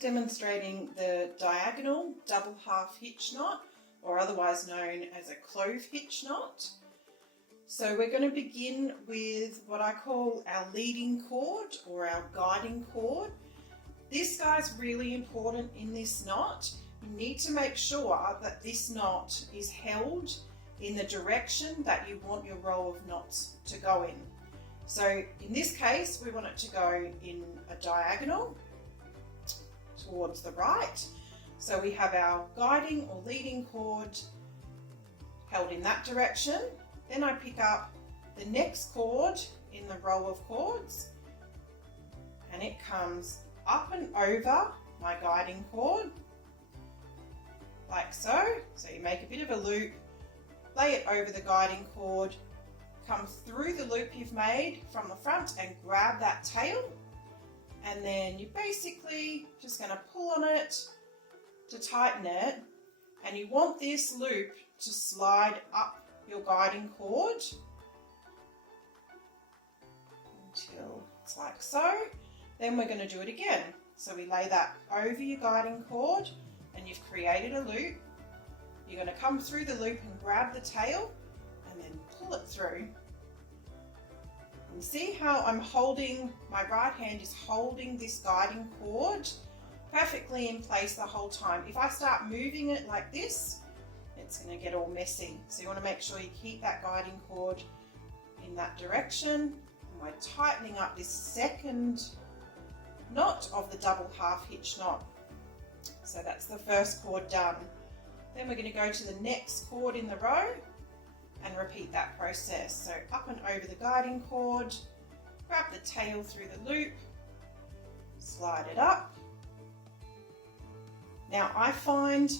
demonstrating the diagonal double half hitch knot, or otherwise known as a clove hitch knot. So we're going to begin with what I call our leading cord or our guiding cord. This guy's really important in this knot. You need to make sure that this knot is held in the direction that you want your row of knots to go in. So in this case, we want it to go in a diagonal towards the right. So we have our guiding or leading cord held in that direction. Then I pick up the next cord in the row of cords, and it comes up and over my guiding cord, like so. So you make a bit of a loop, lay it over the guiding cord, come through the loop you've made from the front and grab that tail, and then you're basically just going to pull on it to tighten it, and you want this loop to slide up your guiding cord until it's like so. Then we're going to do it again. So we lay that over your guiding cord and you've created a loop. You're going to come through the loop and grab the tail and then pull it through. And see how I'm holding, my right hand is holding this guiding cord perfectly in place the whole time. If I start moving it like this, it's going to get all messy. So you want to make sure you keep that guiding cord in that direction. And we're tightening up this second knot of the double half hitch knot. So that's the first cord done. Then we're going to go to the next cord in the row and repeat that process. So up and over the guiding cord, grab the tail through the loop, slide it up. Now I find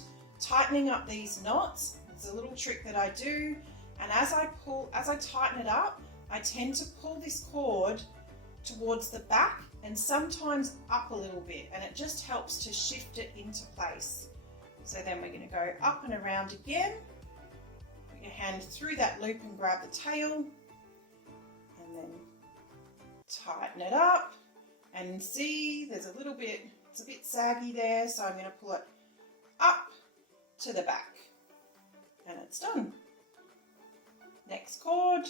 tightening up these knots, it's a little trick that I do, and as I tighten it up, I tend to pull this cord towards the back and sometimes up a little bit, and it just helps to shift it into place. So then we're going to go up and around again, put your hand through that loop and grab the tail, and then tighten it up, and see there's a little bit, it's a bit saggy there, so I'm going to pull it up to the back, and it's done. Next cord,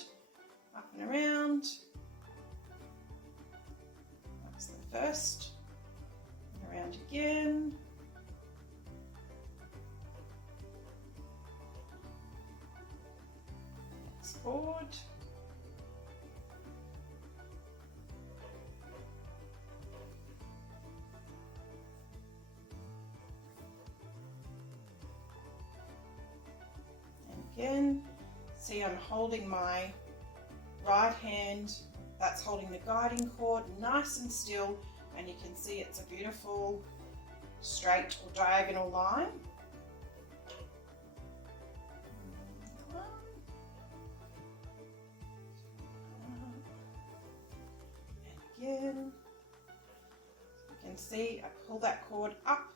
up and around. That's the first. And around again. Next cord. Again, see I'm holding my right hand, that's holding the guiding cord nice and still, and you can see it's a beautiful straight or diagonal line. And again, you can see I pull that cord up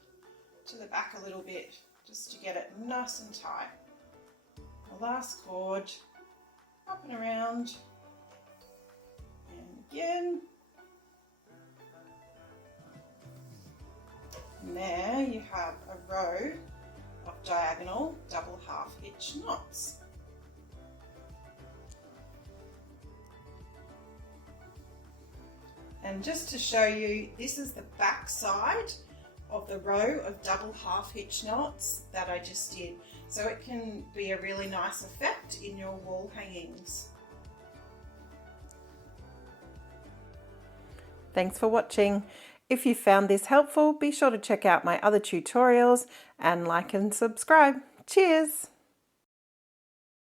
to the back a little bit just to get it nice and tight. The last cord, up and around, and again. And there you have a row of diagonal double half hitch knots. And just to show you, this is the back side of the row of double half hitch knots that I just did. So it can be a really nice effect in your wall hangings. Thanks for watching. If you found this helpful, be sure to check out my other tutorials and like and subscribe. Cheers!